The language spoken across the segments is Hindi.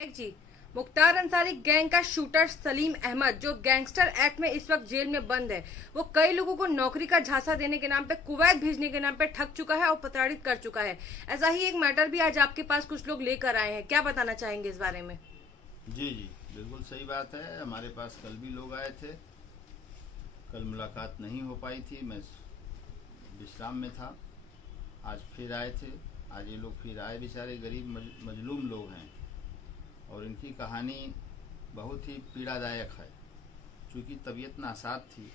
जी, मुख्तार अंसारी गैंग का शूटर सलीम अहमद जो गैंगस्टर एक्ट में इस वक्त जेल में बंद है, वो कई लोगों को नौकरी का झांसा देने के नाम पे कुवैत भेजने के नाम पे ठग चुका है और प्रताड़ित कर चुका है। ऐसा ही एक मैटर भी आज आपके पास कुछ लोग लेकर आए हैं, क्या बताना चाहेंगे इस बारे में? जी जी, बिल्कुल सही बात है। हमारे पास कल भी लोग आए थे। कल मुलाकात नहीं हो पाई थी, मैं विश्राम में था। आज फिर आए थे। आज ये लोग फिर आए। बेचारे गरीब मजलूम लोग हैं और इनकी कहानी बहुत ही पीड़ादायक है। चूँकि तबीयत नासाज थी,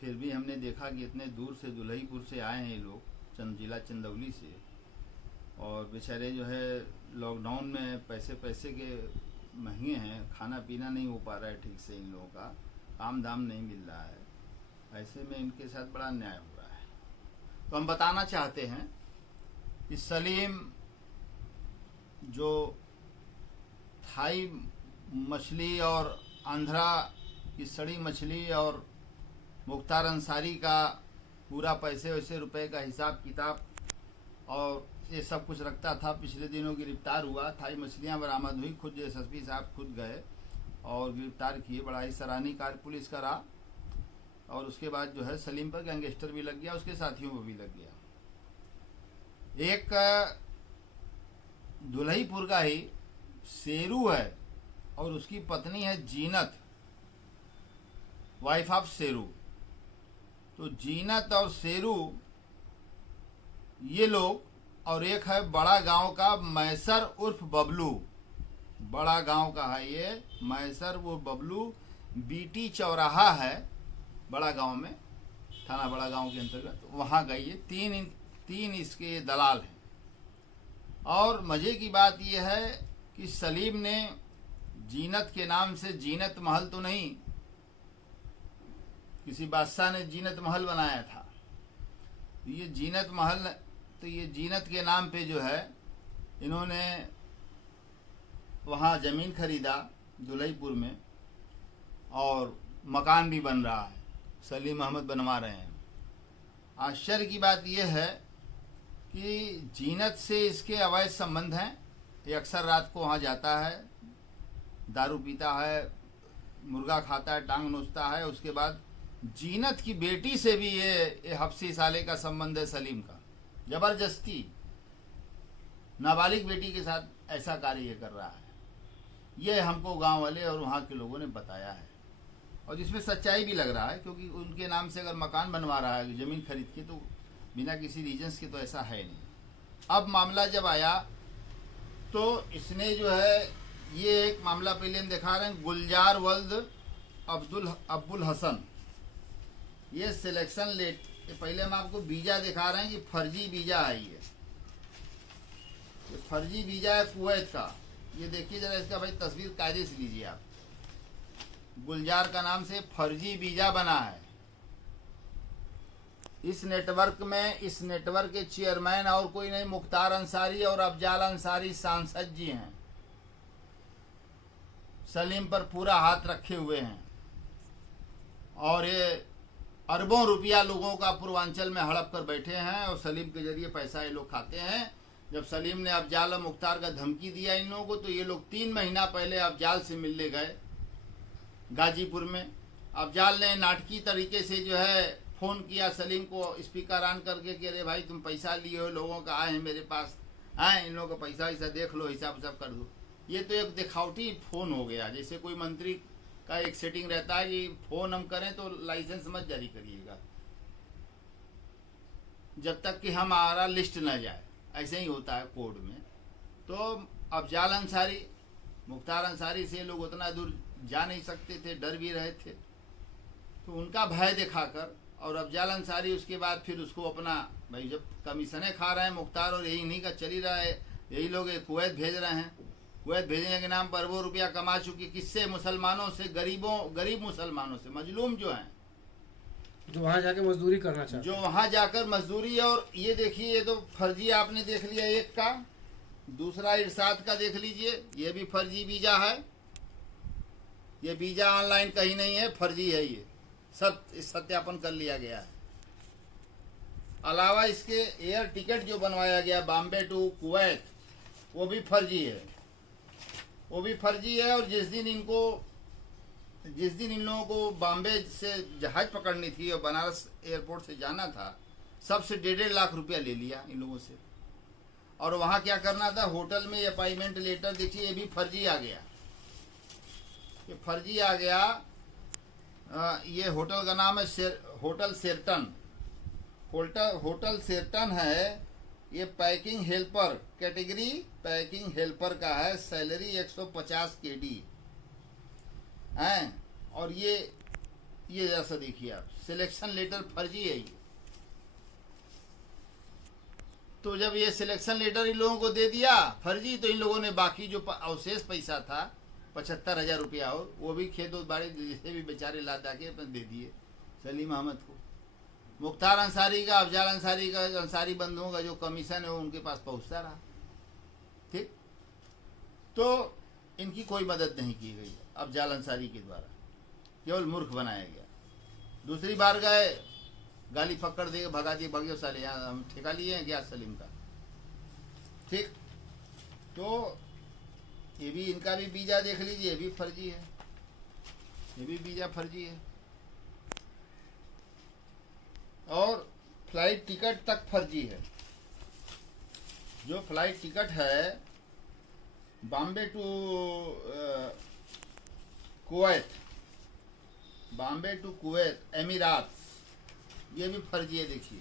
फिर भी हमने देखा कि इतने दूर से दुल्हीपुर से आए हैं ये लोग, जिला चंदौली से। और बेचारे जो है लॉकडाउन में पैसे के महंगे हैं, खाना पीना नहीं हो पा रहा है ठीक से, इन लोगों का काम धाम नहीं मिल रहा है। ऐसे में इनके साथ बड़ा अन्याय हो रहा है। तो हम बताना चाहते हैं कि सलीम जो थाई मछली और आंध्रा की सड़ी मछली और मुख्तार अंसारी का पूरा पैसे वैसे रुपए का हिसाब किताब और ये सब कुछ रखता था, पिछले दिनों गिरफ्तार हुआ। थाई मछलियाँ बरामद हुई, खुद एसएसपी साहब खुद गए और गिरफ्तार किए। बड़ा ही सराहनीय कार्य पुलिस का रहा। और उसके बाद जो है सलीम पर गैंगस्टर भी लग गया, उसके साथियों को भी लग गया। एक दुल्हीपुर का ही शेरू है और उसकी पत्नी है जीनत, वाइफ ऑफ शेरू। तो जीनत और शेरू ये लोग, और एक है बड़ा गांव का मैसर उर्फ बबलू। बड़ा गांव का है ये मैसर वो बबलू। बीटी चौराहा है बड़ा गांव में, थाना बड़ा गांव के अंतर्गत, वहां गई है। तीन इसके दलाल हैं। और मजे की बात यह है कि सलीम ने जीनत के नाम से, जीनत महल तो नहीं, किसी बादशाह ने जीनत महल बनाया था, तो ये जीनत महल, तो ये जीनत के नाम पे जो है इन्होंने वहाँ ज़मीन खरीदा दुल्हीपुर में और मकान भी बन रहा है, सलीम अहमद बनवा रहे हैं। आश्चर्य की बात यह है कि जीनत से इसके अवैध संबंध हैं। ये अक्सर रात को वहाँ जाता है, दारू पीता है, मुर्गा खाता है, टांग नोचता है। उसके बाद जीनत की बेटी से भी ये हफ्सी साले का संबंध है सलीम का। जबरदस्ती नाबालिग बेटी के साथ ऐसा कार्य ये कर रहा है। ये हमको गांव वाले और वहाँ के लोगों ने बताया है, और जिसमें सच्चाई भी लग रहा है, क्योंकि उनके नाम से अगर मकान बनवा रहा है ज़मीन खरीद के, तो बिना किसी रीजन्स के तो ऐसा है नहीं। अब मामला जब आया तो इसने जो है, ये एक मामला पहले हम दिखा रहे हैं, गुलजार वल्द अब्दुल हसन। ये सिलेक्शन लेट, पहले हम आपको वीजा दिखा रहे हैं कि फर्जी वीजा है। ये फर्जी वीजा है कुवैत का। ये देखिए जरा इसका भाई तस्वीर कायदे से लीजिए आप। गुलजार का नाम से फर्जी वीजा बना है। इस नेटवर्क के चेयरमैन और कोई नहीं, मुख्तार अंसारी और अफजाल अंसारी सांसद जी हैं। सलीम पर पूरा हाथ रखे हुए हैं और ये अरबों रुपया लोगों का पूर्वांचल में हड़प कर बैठे हैं और सलीम के जरिए पैसा ये लोग खाते हैं। जब सलीम ने अफजाल और मुख्तार का धमकी दिया इन लोगों को, तो ये लोग 3 महीना पहले अफजाल से मिलने गए गाजीपुर में। अफजाल ने नाटकीय तरीके से जो है फ़ोन किया सलीम को, स्पीकर ऑन करके कि अरे भाई तुम पैसा लिए हो लोगों का, आए हैं मेरे पास, आए इन लोगों का पैसा वैसा देख लो, हिसाब सब कर दो। ये तो एक दिखावटी फ़ोन हो गया। जैसे कोई मंत्री का एक सेटिंग रहता है कि फ़ोन हम करें तो लाइसेंस मत जारी करिएगा जब तक कि हमारा लिस्ट न जाए, ऐसे ही होता है कोड में। तो अफजाल अंसारी, मुख्तार अंसारी से लोग उतना दूर जा नहीं सकते थे, डर भी रहे थे। तो उनका भय दिखाकर, और अफजाल अंसारी उसके बाद फिर उसको अपना, भाई जब कमीशनें खा रहे हैं मुख्तार और यही नहीं का चली रहा है, यही लोग कुवैत भेज रहे हैं। कुवैत भेजने के नाम पर वो रुपया कमा चुकी, किससे? मुसलमानों से, गरीब मुसलमानों से, मजलूम जो हैं, जो वहाँ जाके मजदूरी करना चाहते, जो वहाँ जाकर मजदूरी। और ये देखिए, ये तो फर्जी आपने देख लिया एक का, दूसरा इरशाद का देख लीजिए, ये भी फर्जी वीजा है। ये वीजा ऑनलाइन कहीं नहीं है, फर्जी है। ये सब सत्यापन कर लिया गया है। अलावा इसके एयर टिकट जो बनवाया गया बॉम्बे टू कुवैत, वो भी फर्जी है। वो भी फर्जी है। और जिस दिन इन लोगों को बॉम्बे से जहाज पकड़नी थी और बनारस एयरपोर्ट से जाना था, सबसे 1.5 लाख रुपया ले लिया इन लोगों से। और वहां क्या करना था, होटल में अपॉइंटमेंट लेटर, देखिए ये भी फर्जी आ गया, ये फर्जी आ गया। ये होटल का नाम है होटल शेरटन। होटल शेरटन है। ये packing helper category, packing helper का है, सैलरी 150 KD है। और ये जैसा देखिए आप, सिलेक्शन लेटर फर्जी है ये। तो जब ये सिलेक्शन लेटर इन लोगों को दे दिया फर्जी, तो इन लोगों ने बाकी जो अवशेष पैसा था 75,000 रुपया, और वो भी खेत बाड़ी जिसे भी बेचारे ला के अपने दे दिए सलीम अहमद को। मुख्तार अंसारी का, अफजाल अंसारी का, अंसारी बंधुओं का जो कमीशन है वो उनके पास पहुंचता रहा। ठीक, तो इनकी कोई मदद नहीं की गई अफजाल अंसारी के द्वारा, केवल मूर्ख बनाया गया। दूसरी बार गए, गाली पकड़ दे भगा दिए, भगे साले, यहाँ हम ठेका लिए हैं क्या सलीम का। ठीक, तो ये भी, इनका भी वीजा देख लीजिए, ये भी फर्जी है, ये भी वीजा फर्जी है। और फ्लाइट टिकट तक फर्जी है। जो फ्लाइट टिकट है Bombay to Kuwait, Bombay to Kuwait Emirates, ये भी फर्जी है। देखिए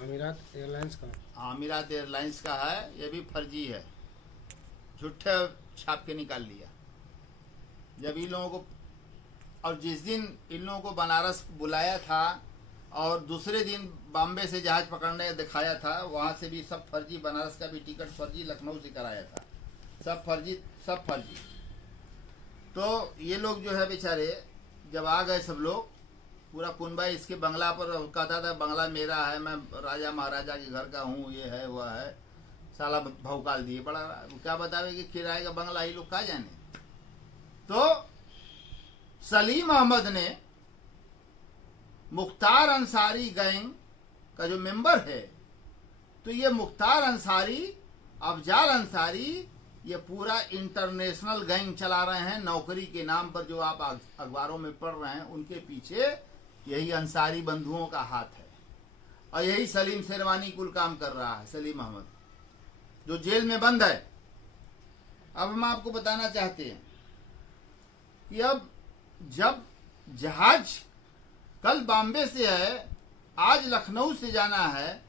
अमीरात एयरलाइंस का, अमीरात एयरलाइंस का है, ये भी फर्जी है, झूठे छाप के निकाल लिया। जब इन लोगों को, और जिस दिन इन लोगों को बनारस बुलाया था और दूसरे दिन बॉम्बे से जहाज पकड़ने दिखाया था, वहाँ से भी सब फर्जी, बनारस का भी टिकट फर्जी, लखनऊ से कराया था, सब फर्जी, सब फर्जी। तो ये लोग जो है बेचारे जब आ गए सब लोग, पूरा कुनबा इसके बंगला पर कहता था बंगला मेरा है, मैं राजा महाराजा के घर का हूँ, ये है वह है, साला भौकाल दिए बड़ा। क्या बतावे कि किराए का बंगला ही लोग कहा जाने। तो सलीम अहमद ने मुख्तार अंसारी गैंग का जो मेंबर है, तो ये मुख्तार अंसारी, अफजाल अंसारी, ये पूरा इंटरनेशनल गैंग चला रहे हैं नौकरी के नाम पर। जो आप अखबारों में पढ़ रहे हैं, उनके पीछे यही अंसारी बंधुओं का हाथ है। और यही सलीम शेरवानी कुल काम कर रहा है, सलीम अहमद जो जेल में बंद है। अब हम आपको बताना चाहते हैं कि अब जब जहाज कल बॉम्बे से है, आज लखनऊ से जाना है,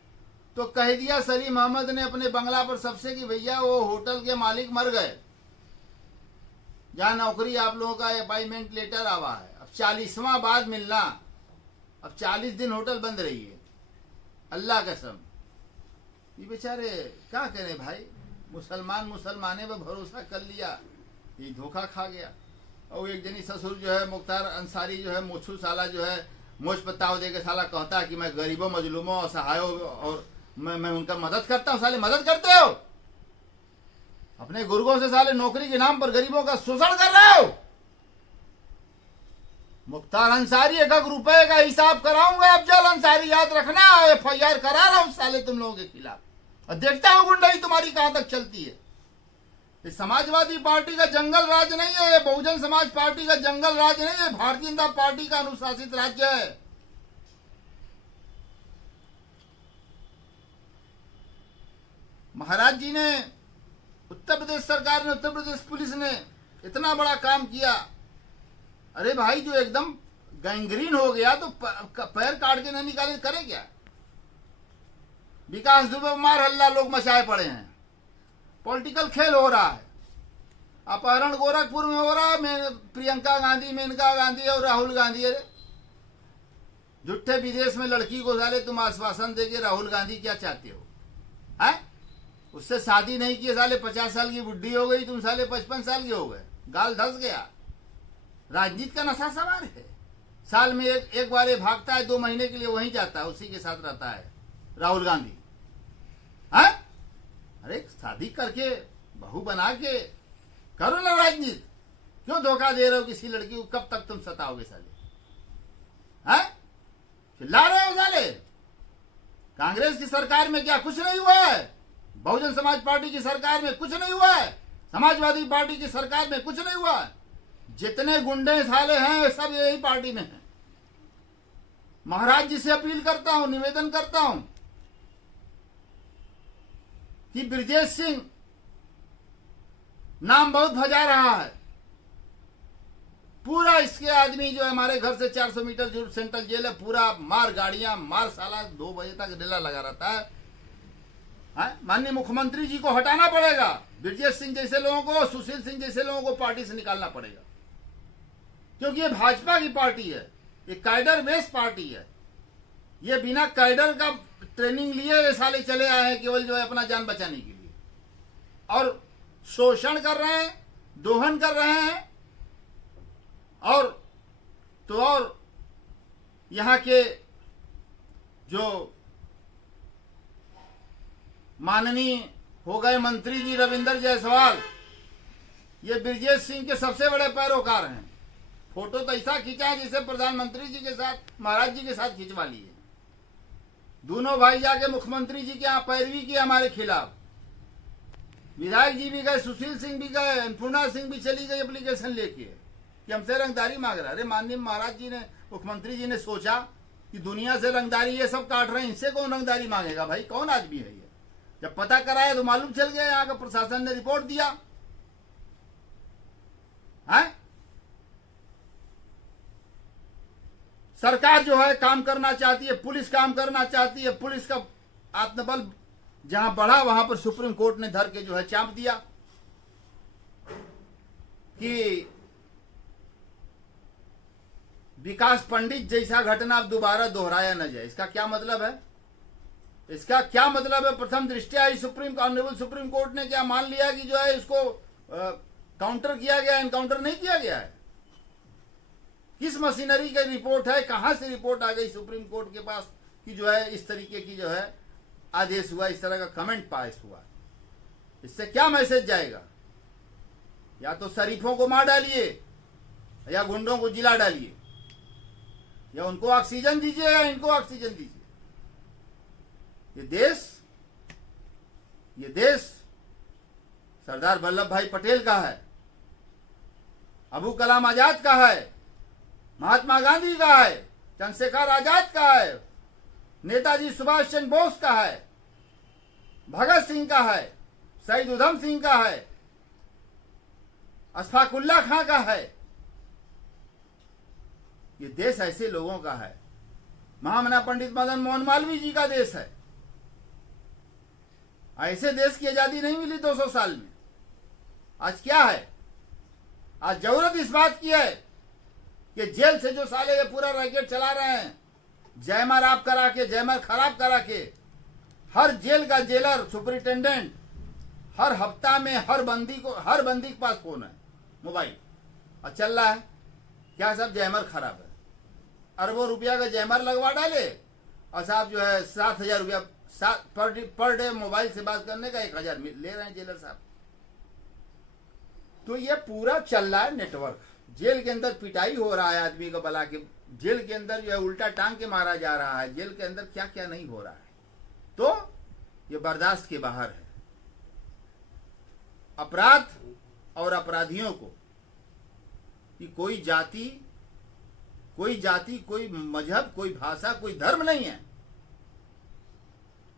तो कह दिया सलीम अहमद ने अपने बंगला पर सबसे कि भैया वो होटल के मालिक मर गए, जहां नौकरी आप लोगों का अपॉइंटमेंट लेटर आवा है, अब 40वां बाद मिलना, अब 40 दिन होटल बंद रही है। अल्लाह कसम, ये बेचारे क्या करें भाई, मुसलमाने पर भरोसा कर लिया, ये धोखा खा गया। और एक जनी ससुर जो है मुख्तार अंसारी जो है, मोछू साला जो है, मुझ पताव दे के साला कहता है कि मैं गरीबों, मजलूमों, असहायों और मैं उनका मदद करता हूँ। साले मदद करते हो, अपने गुर्गों से साले नौकरी के नाम पर गरीबों का शोषण कर रहे हो। मुख्तार अंसारी 1 रुपए का हिसाब कराऊंगा, अफजल अंसारी याद रखना, FIR करा रहा हूं साले तुम लोगों के खिलाफ, और देखता हूं गुंडाई तुम्हारी कहां तक चलती है। ये समाजवादी पार्टी का जंगल राज नहीं है, ये बहुजन समाज पार्टी का जंगल राज नहीं है, भारतीय जनता पार्टी का अनुशासित राज्य है। महाराज जी ने, उत्तर प्रदेश सरकार ने, उत्तर प्रदेश पुलिस ने इतना बड़ा काम किया। अरे भाई, जो एकदम गैंग्रीन हो गया तो पैर काट के नहीं निकाले, करे क्या। विकास दुबे मार हल्ला लोग मचाए पड़े हैं, पॉलिटिकल खेल हो रहा है। अपहरण गोरखपुर में हो रहा है, प्रियंका गांधी, मेनका गांधी और राहुल गांधी। अरे झूठे विदेश में लड़की को साले तुम आश्वासन देके, राहुल गांधी क्या चाहते हो, है? उससे शादी नहीं की, साले 50 साल की बुढ़ी हो गई, तुम साले 55 साल के हो गए, गाल धस गया। राजनीति का नशा सवार है। साल में एक बार ये भागता है, 2 महीने के लिए वहीं जाता है, उसी के साथ रहता है राहुल गांधी, है? अरे शादी करके बहू बना के करो ना राजनीति, क्यों धोखा दे रहे हो किसी लड़की को? कब तक तुम सताओगे साले, हैं? चिल्ला रहे हो साले। कांग्रेस की सरकार में क्या कुछ नहीं हुआ है? बहुजन समाज पार्टी की सरकार में कुछ नहीं हुआ है? समाजवादी पार्टी की सरकार में कुछ नहीं हुआ है। जितने गुंडे साले हैं सब यही पार्टी में हैं। महाराज जी से अपील करता हूं, निवेदन करता हूं कि ब्रजेश सिंह नाम बहुत भजा रहा है। पूरा इसके आदमी जो है हमारे घर से 400 मीटर दूर सेंट्रल जेल है, पूरा मार गाड़ियां मार साला 2 बजे तक डेला लगा रहता है। माननीय मुख्यमंत्री जी को हटाना पड़ेगा। ब्रजेश सिंह जैसे लोगों को, सुशील सिंह जैसे लोगों को पार्टी से निकालना पड़ेगा, क्योंकि ये भाजपा की पार्टी है, ये कैडर बेस्ड पार्टी है। ये बिना कैडर का ट्रेनिंग लिए ये साले चले आए हैं केवल जो है अपना जान बचाने के लिए, और शोषण कर रहे हैं, दोहन कर रहे हैं। और यहाँ के जो माननीय हो गए मंत्री जी रविंद्र जायसवाल, ये ब्रजेश सिंह के सबसे बड़े पैरोकार हैं। फोटो तो ऐसा खींचा है जैसे प्रधानमंत्री जी के साथ, महाराज जी के साथ खिंचवा ली है। दोनों भाई जाके मुख्यमंत्री जी के यहाँ पैरवी की हमारे खिलाफ। विधायक जी भी गए, सुशील सिंह भी गए, अन्नपूर्णा सिंह भी चली गई एप्लीकेशन लेके कि हमसे रंगदारी मांग रहा है। अरे माननीय महाराज जी ने, मुख्यमंत्री जी ने सोचा कि दुनिया से रंगदारी ये सब काट रहे हैं, इनसे कौन रंगदारी मांगेगा भाई, कौन आदमी है ये। जब पता कराया तो मालूम चल गया, यहाँ का प्रशासन ने रिपोर्ट दिया है। सरकार जो है काम करना चाहती है, पुलिस काम करना चाहती है, पुलिस का आत्मबल जहां बढ़ा वहां पर सुप्रीम कोर्ट ने धर के जो है चाप दिया कि विकास पंडित जैसा घटना अब दोबारा दोहराया न जाए। इसका क्या मतलब है? इसका क्या मतलब है? प्रथम दृष्टया ही ऑनरेबल सुप्रीम कोर्ट ने क्या मान लिया कि जो है इसको काउंटर किया गया, एनकाउंटर नहीं किया गया है। किस मशीनरी की रिपोर्ट है, कहां से रिपोर्ट आ गई सुप्रीम कोर्ट के पास कि जो है इस तरीके की जो है आदेश हुआ, इस तरह का कमेंट पास हुआ? इससे क्या मैसेज जाएगा? या तो शरीफों को मार डालिए, या गुंडों को जिला डालिए, या उनको ऑक्सीजन दीजिए या इनको ऑक्सीजन दीजिए। ये देश सरदार वल्लभ भाई पटेल का है, अबू कलाम आजाद का है, महात्मा गांधी का है, चंद्रशेखर आजाद का है, नेताजी सुभाष चंद्र बोस का है, भगत सिंह का है, शहीद उधम सिंह का है, अशफाकुल्ला खां का है। ये देश ऐसे लोगों का है। महामना पंडित मदन मोहन मालवीय जी का देश है। ऐसे देश की आजादी नहीं मिली 200 साल में। आज क्या है? आज जरूरत इस बात की है कि जेल से जो साले ये पूरा रैकेट चला रहे हैं, जयमार आप करा के, जयमार खराब करा के, हर जेल का जेलर सुपरिटेंडेंट हर हफ्ता में हर बंदी के पास फोन है, मोबाइल, और चल रहा है क्या सब जयमर खराब है। अरबों रुपया का जयमर लगवा डाले और साहब जो है 7,000 रुपया पर डे मोबाइल से बात करने का 1,000 ले रहे हैं जेलर साहब। तो ये पूरा चल रहा है नेटवर्क। जेल के अंदर पिटाई हो रहा है आदमी को बुला के, जेल के अंदर जो है उल्टा टांग के मारा जा रहा है, जेल के अंदर क्या क्या नहीं हो रहा है। तो ये बर्दाश्त के बाहर है। अपराध और अपराधियों को कि कोई जाति, कोई मजहब, कोई भाषा, कोई धर्म नहीं है।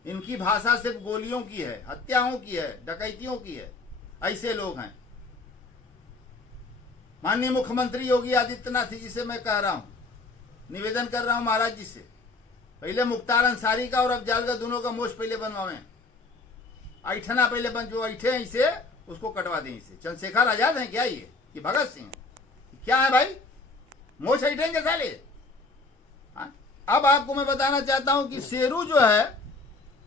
इनकी भाषा सिर्फ गोलियों की है, हत्याओं की है, डकैतियों की है। ऐसे लोग हैं। माननीय मुख्यमंत्री योगी आदित्यनाथ जी से मैं कह रहा हूं, निवेदन कर रहा हूं महाराज जी से, पहले मुख्तार अंसारी का और अफजाल का दोनों का मोश पहले बनवावें। ऐठना पहले बन, जो ऐठे हैं इसे उसको कटवा दें। इसे चंद्रशेखर आजाद है क्या ये भगत सिंह क्या है भाई? मोछ ऐठेंगे साले। अब आपको मैं बताना चाहता हूं कि शेरू जो है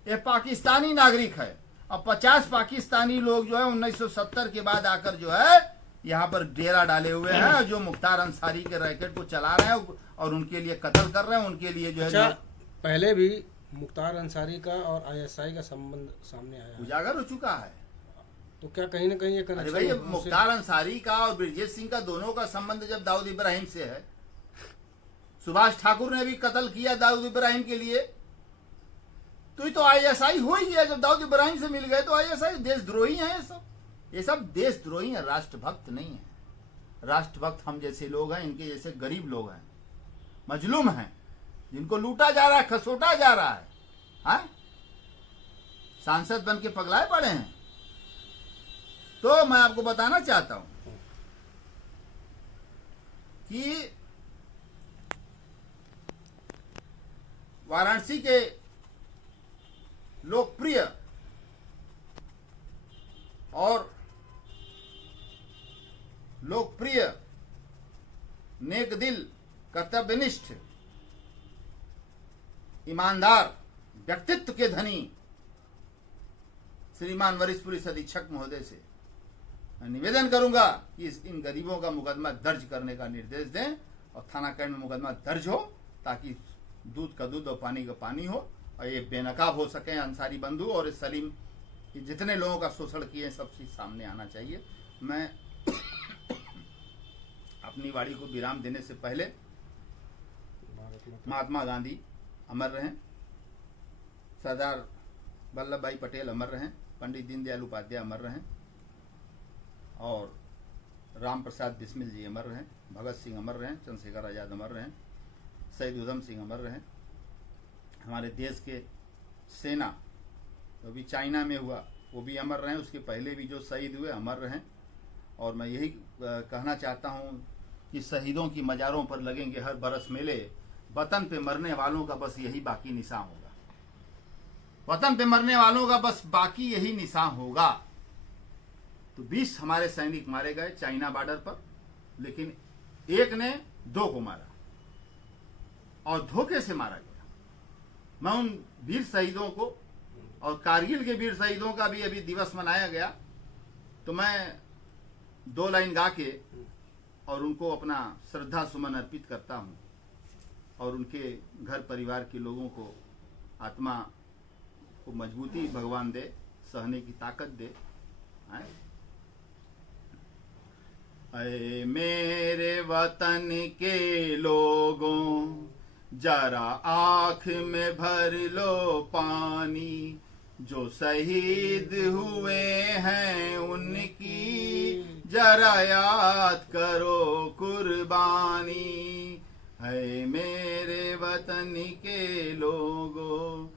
ये पाकिस्तानी नागरिक है। अब 50 पाकिस्तानी लोग जो है 1970 के बाद आकर जो है यहाँ पर डेरा डाले हुए हैं, जो मुख्तार अंसारी के रैकेट को चला रहे हैं और उनके लिए कत्ल कर रहे हैं। उनके लिए जो है पहले भी मुख्तार अंसारी का और आईएसआई का संबंध सामने आया, उजागर हो चुका है। तो क्या कहीं ना कहीं ये अरे भाई मुख्तार अंसारी का और ब्रजेश सिंह का दोनों का संबंध जब दाऊद इब्राहिम से है, सुभाष ठाकुर ने भी कत्ल किया दाऊद इब्राहिम के लिए, तो ये तो आईएसआई हो ही गया। जब दाऊद इब्राहिम से मिल गए तो आईएसआई देशद्रोही हैं ये सब। ये सब देशद्रोही हैं, राष्ट्रभक्त नहीं है। राष्ट्रभक्त हम जैसे लोग हैं, इनके जैसे गरीब लोग हैं, मजलूम हैं, जिनको लूटा जा रहा है, खसोटा जा रहा है। हाँ? सांसद बन के पगलाए पड़े हैं। तो मैं आपको बताना चाहता हूं कि वाराणसी के लोकप्रिय और नेक दिल, कर्तव्यनिष्ठ, ईमानदार व्यक्तित्व के धनी श्रीमान वरिष्ठ पुलिस अधीक्षक महोदय से मैं निवेदन करूंगा कि इन गरीबों का मुकदमा दर्ज करने का निर्देश दें और थाना कैंट में मुकदमा दर्ज हो, ताकि दूध का दूध और पानी का पानी हो और ये बेनकाब हो सके। अंसारी बंधु और इस सलीम जितने लोगों का शोषण किए, सब चीज सामने आना चाहिए। मैं अपनी वाणी को विराम देने से पहले महात्मा गांधी अमर रहें, सरदार वल्लभ भाई पटेल अमर रहें, पंडित दीनदयाल उपाध्याय अमर रहें और राम प्रसाद बिस्मिल जी अमर रहें, भगत सिंह अमर रहें, चंद्रशेखर आजाद अमर रहें, शहीद उधम सिंह अमर रहें। हमारे देश के सेना जो भी चाइना में हुआ वो भी अमर रहें, उसके पहले भी जो शहीद हुए अमर रहें। और मैं यही कहना चाहता हूँ कि शहीदों की मज़ारों पर लगेंगे हर बरस मेले, वतन पे मरने वालों का बस यही बाकी निशान होगा। वतन पे मरने वालों का बस बाकी यही निशान होगा। तो 20 हमारे सैनिक मारे गए चाइना बॉर्डर पर, लेकिन एक ने 2 को मारा और धोखे से मारा गया। मैं उन वीर शहीदों को और कारगिल के वीर शहीदों का भी अभी दिवस मनाया गया, तो मैं 2 लाइन गा के और उनको अपना श्रद्धा सुमन अर्पित करता हूँ और उनके घर परिवार के लोगों को आत्मा को मजबूती भगवान दे, सहने की ताकत दे। ऐ मेरे वतन के लोगों, जरा आँख में भर लो पानी, जो शहीद हुए हैं उनकी जरा याद करो कुर्बानी। है मेरे वतन के लोगों,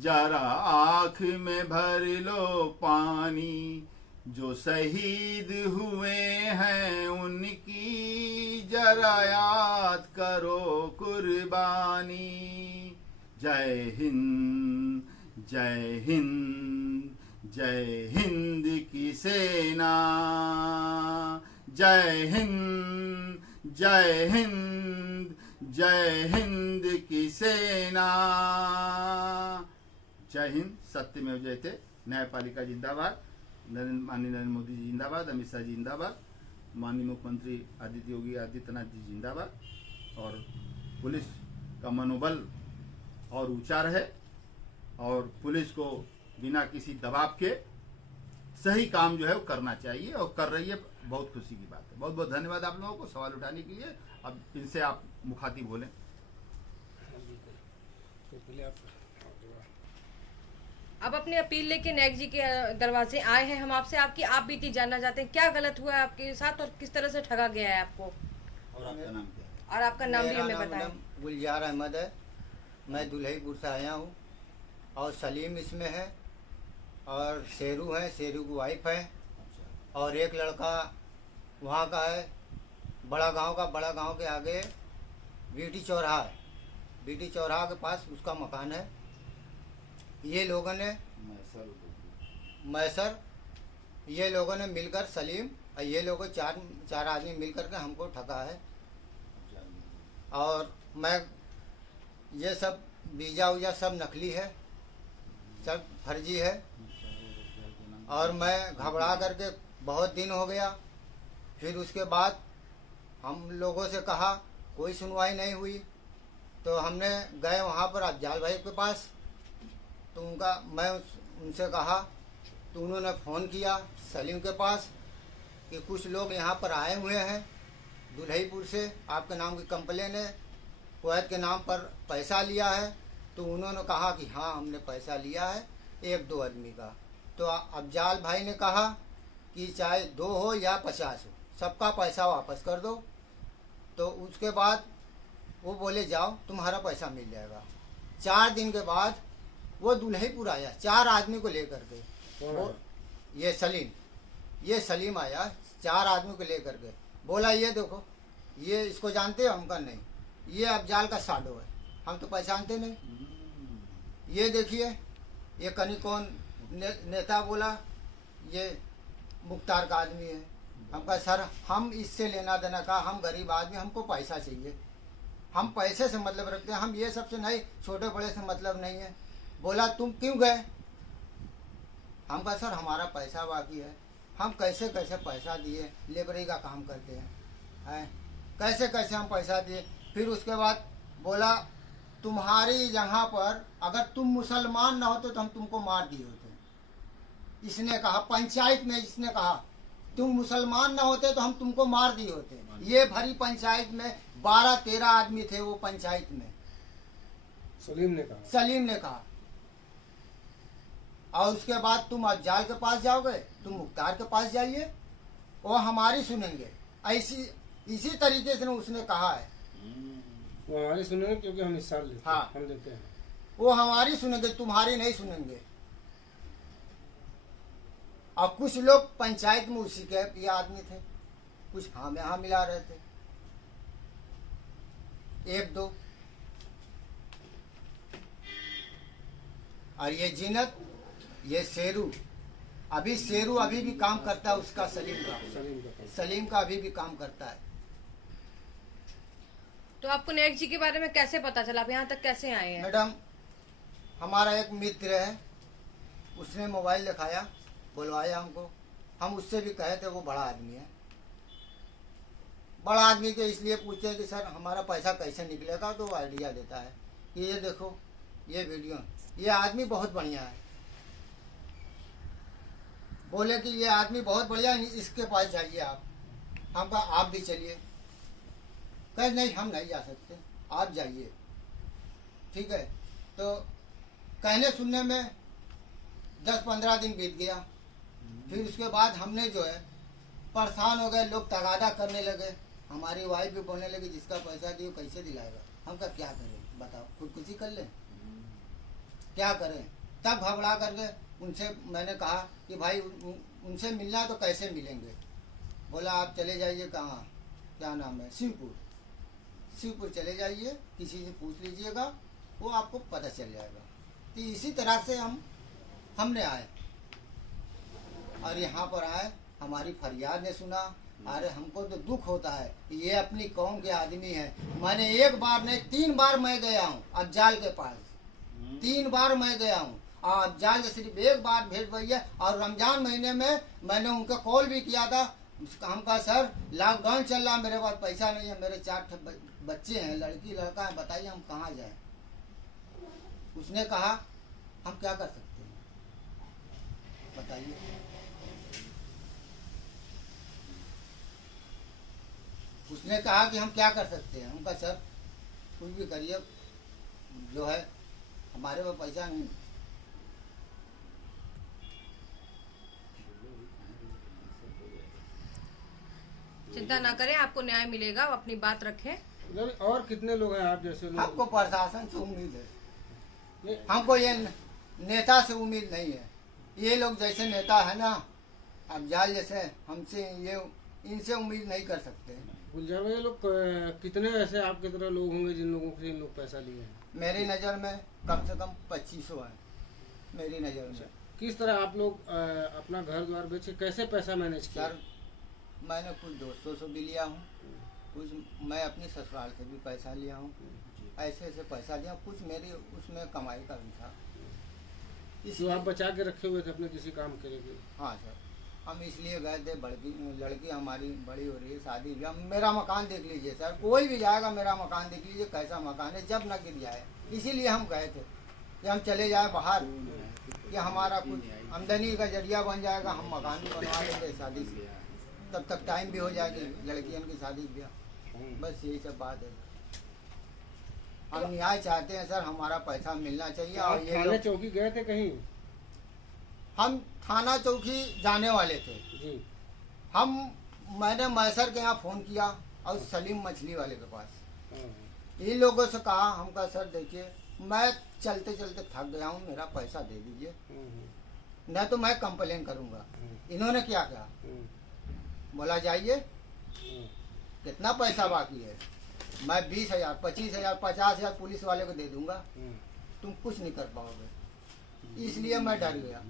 जरा आँख में भर लो पानी, जो शहीद हुए हैं उनकी जरा याद करो कुर्बानी। जय हिंद, जय हिंद, जय हिंद की सेना, जय हिंद, जय हिंद, जय हिंद की सेना। जय हिंद। सत्यमेव जयते। न्यायपालिका जिंदाबाद। माननीय नरेंद्र मोदी जी जिंदाबाद। अमित शाह जी जिंदाबाद। माननीय मुख्यमंत्री आदित्य योगी आदित्यनाथ जी जिंदाबाद। और पुलिस का मनोबल और ऊंचा रहे और पुलिस को बिना किसी दबाव के सही काम जो है वो करना चाहिए और कर रही है। बहुत खुशी की बात है। बहुत बहुत धन्यवाद आप लोगों को सवाल उठाने के लिए। अब इनसे आप मुखातिब बोलें। अब अपनी अपील लेके नायक जी के दरवाजे आए हैं हम आपसे, आपकी आप बीती जानना चाहते हैं। क्या गलत हुआ है आपके साथ और किस तरह से ठगा गया है आपको? और आपका नाम क्या है? और आपका नाम भी हमें बताएं। गुलजार अहमद है। मैं दुल्हीपुर से आया हूँ और सलीम इसमें है और शेरू है, शेरू की वाइफ है और एक लड़का वहाँ का है बड़ा गांव के आगे बीटी चौराहा है। बीटी चौराहा के पास उसका मकान है। ये लोगों ने मैसर ये लोगों ने मिलकर सलीम और ये लोगों चार आदमी मिलकर के हमको ठगा है। और मैं ये सब वीजा उजा सब नकली है, सब फर्जी है। और मैं घबरा करके बहुत दिन हो गया। फिर उसके बाद हम लोगों से कहा, कोई सुनवाई नहीं हुई। तो हमने गए वहाँ पर अफजाल भाई के पास। तो मैं उनसे कहा तो उन्होंने फ़ोन किया सलीम के पास कि कुछ लोग यहाँ पर आए हुए हैं दुल्हीपुर से, आपके नाम की कंप्लेन है, कुवैत के नाम पर पैसा लिया है। तो उन्होंने कहा कि हाँ हमने पैसा लिया है 1-2 आदमी का। तो अफजाल भाई ने कहा कि चाहे 2 हो या 50 हो, सबका पैसा वापस कर दो। तो उसके बाद वो बोले जाओ तुम्हारा पैसा मिल जाएगा। 4 दिन के बाद वो दुल्हीपुर आया 4 आदमी को लेकर के। कौन वो आया? ये सलीम आया 4 आदमी को लेकर के। बोला ये देखो, ये इसको जानते हो? हमका नहीं, ये अफजाल का साडो है, हम तो पहचानते नहीं। ये देखिए, ये कहीं कौन नेता बोला ये मुख्तार का आदमी है। हम कहा सर हम इससे लेना देना का, हम गरीब आदमी, हमको पैसा चाहिए, हम पैसे से मतलब रखते हैं, हम ये सबसे नहीं, छोटे बड़े से मतलब नहीं है। बोला तुम क्यों गए? हम कहा सर हमारा पैसा बाकी है, हम कैसे कैसे पैसा दिए, लेबरी का काम करते हैं, कैसे कैसे हम पैसा दिए। फिर उसके बाद बोला तुम्हारी जगह पर अगर तुम मुसलमान ना होते तो हम तुमको मार दिए होते। इसने कहा पंचायत में, इसने कहा तुम मुसलमान ना होते तो हम तुमको मार दिए होते। ये भरी पंचायत में 12-13 आदमी थे वो पंचायत में। सलीम ने कहा और उसके बाद तुम अफजाल के पास जाओगे, तुम मुख्तार के पास जाइए, वो हमारी सुनेंगे। ऐसी इसी तरीके से उसने कहा है। वो हमारी सुनेंगे क्योंकि हम हिस्सा लेते हैं। हाँ। हम देते हैं। वो हमारी सुनेंगे, तुम्हारी नहीं सुनेंगे। और कुछ लोग पंचायत में उसी के ये आदमी थे, कुछ हाँ यहाँ मिला रहे थे, 1-2। और ये जीनत, ये शेरू अभी भी काम करता है उसका, सलीम का अभी भी काम करता है। तो आपको नायक जी के बारे में कैसे पता चला? आप यहाँ तक कैसे आए हैं? मैडम हमारा एक मित्र है, उसने मोबाइल दिखाया, बुलवाया हमको। हम उससे भी कहे थे, वो बड़ा आदमी है। बड़ा आदमी के इसलिए पूछते हैं कि सर हमारा पैसा कैसे निकलेगा, तो वो आइडिया देता है कि ये देखो ये वीडियो, ये आदमी बहुत बढ़िया है। बोले कि ये आदमी बहुत बढ़िया है, इसके पास जाइए आप। हम कहा आप भी चलिए। कहे नहीं हम नहीं जा सकते, आप जाइए। ठीक है, तो कहने सुनने में 10-15 दिन बीत गया। फिर उसके बाद हमने जो है परेशान हो गए, लोग तगादा करने लगे। हमारी वाइफ भी बोलने लगी जिसका पैसा दियो कैसे दिलाएगा। हम कहा क्या करें बताओ, खुदकुशी कर लें, क्या करें। तब घबरा करके उनसे मैंने कहा कि भाई उनसे मिलना है तो कैसे मिलेंगे। बोला आप चले जाइए, कहाँ क्या नाम है, शिवपुर चले जाइए, किसी से पूछ लीजिएगा, वो आपको पता चल जाएगा। तो इसी तरह से हमने आए और यहाँ पर आए। हमारी फरियाद ने सुना। अरे हमको तो दुख होता है, ये अपनी कौम के आदमी है। मैंने 1 बार नहीं 3 बार मैं गया हूँ अफजाल के पास, 3 बार मैं गया हूँ। और अफजाल ने सिर्फ 1 बार भेंट हुई है। और रमजान महीने में मैंने उनका कॉल भी किया था। हम कहा सर लॉकडाउन चल रहा, मेरे पास पैसा नहीं है, मेरे 4 बच्चे हैं, लड़की लड़का है, बताइए हम कहाँ जाएं। उसने कहा हम क्या कर सकते हैं बताइए। उसने कहा कि हम क्या कर सकते हैं। हम कहा सर कुछ भी करिए, जो है हमारे पास पैसा नहीं। चिंता ना करें, आपको न्याय मिलेगा, आप अपनी बात रखें। और कितने लोग हैं आप जैसे लोग? हमको प्रशासन से उम्मीद है, हमको ये नेता से उम्मीद नहीं है। ये लोग जैसे नेता है ना अफजाल जैसे, हमसे ये इनसे उम्मीद नहीं कर सकते। गुलजार भाई लोग कितने ऐसे आपकी तरह लोग होंगे जिन लोगों से इन लोग पैसा लिए हैं? मेरी नज़र में कम से कम 2500 है मेरी नज़र में। किस तरह आप लोग अपना घर द्वार बेचे, कैसे पैसा मैनेज किया? सर मैंने कुछ दोस्तों से भी लिया हूँ, कुछ मैं अपनी ससुराल से भी पैसा लिया हूँ, ऐसे पैसा लिया, कुछ मेरी उसमें कमाई का भी था। जो आप बचा के रखे हुए थे अपने किसी काम के लिए? हाँ सर, हम इसलिए गए थे, लड़की हमारी बड़ी हो रही है, शादी भी। मेरा मकान देख लीजिए सर, कोई भी जाएगा मेरा मकान देख लीजिए कैसा मकान है, जब न गिर जाए। इसीलिए हम गए थे कि हम चले जाए बाहर, कि हमारा कुछ आमदनी का जरिया बन जाएगा, हम मकान भी बनवा लेंगे, शादी से तब तक टाइम भी हो जाएगी लड़कियों की शादी भी। बस यही सब बात है। हम न्याय चाहते हैं सर, हमारा पैसा मिलना चाहिए। और ये थाने चौकी गए थे कहीं? हम थाना चौकी जाने वाले थे। जी। मैंने मैसर के यहाँ फ़ोन किया और सलीम मछली वाले के पास, हाँ, इन लोगों से कहा, हमका सर देखिए मैं चलते चलते थक गया हूँ, मेरा पैसा दे दीजिए, नहीं तो मैं कंप्लेन करूँगा। इन्होंने क्या कहा, बोला जाइए कितना पैसा बाकी है, मैं 20,000, 25,000, 50,000 पुलिस वाले को दे दूंगा, तुम कुछ नहीं कर पाओगे। इसलिए मैं डर गया,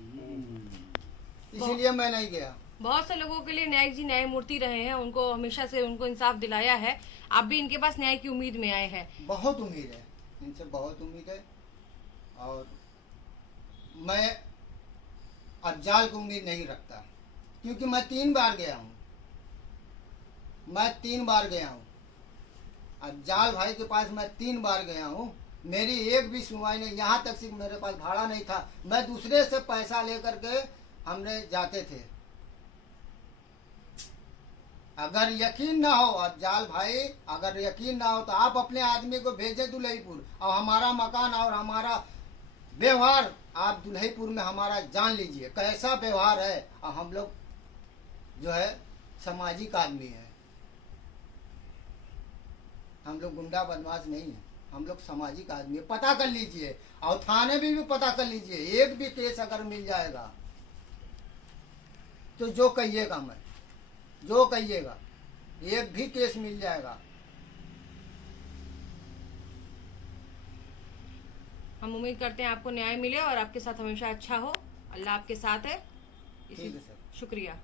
इसीलिए मैं नहीं गया। बहुत से लोगों के लिए न्यायिक जी न्यायमूर्ति रहे हैं, उनको हमेशा से उनको इंसाफ दिलाया है। आप भी इनके पास न्याय की उम्मीद में आए हैं। बहुत उम्मीद है इनसे, बहुत उम्मीद है। और मैं अफजाल की उम्मीद नहीं रखता, क्योंकि मैं 3 बार गया हूँ, मैं 3 बार गया हूँ अफजाल भाई के पास, मैं 3 बार गया हूँ, मेरी एक भी सुनवाई नहीं। यहाँ तक सिर्फ मेरे पास भाड़ा नहीं था, मैं दूसरे से पैसा लेकर के हमने जाते थे। अगर यकीन ना हो अफजाल भाई, अगर यकीन ना हो तो आप अपने आदमी को भेजे दुल्हीपुर, और हमारा मकान और हमारा व्यवहार आप दुल्हीपुर में हमारा जान लीजिए कैसा व्यवहार है। और हम लोग जो है सामाजिक आदमी है, हम लोग गुंडा बदमाश नहीं है, हम लोग सामाजिक आदमी है। पता कर लीजिए, और थाने में भी पता कर लीजिए, एक भी केस अगर मिल जाएगा तो जो कहिएगा, मैं जो कहिएगा, एक भी केस मिल जाएगा। हम उम्मीद करते हैं आपको न्याय मिले और आपके साथ हमेशा अच्छा हो। अल्लाह आपके साथ है। ठीक है सर। शुक्रिया।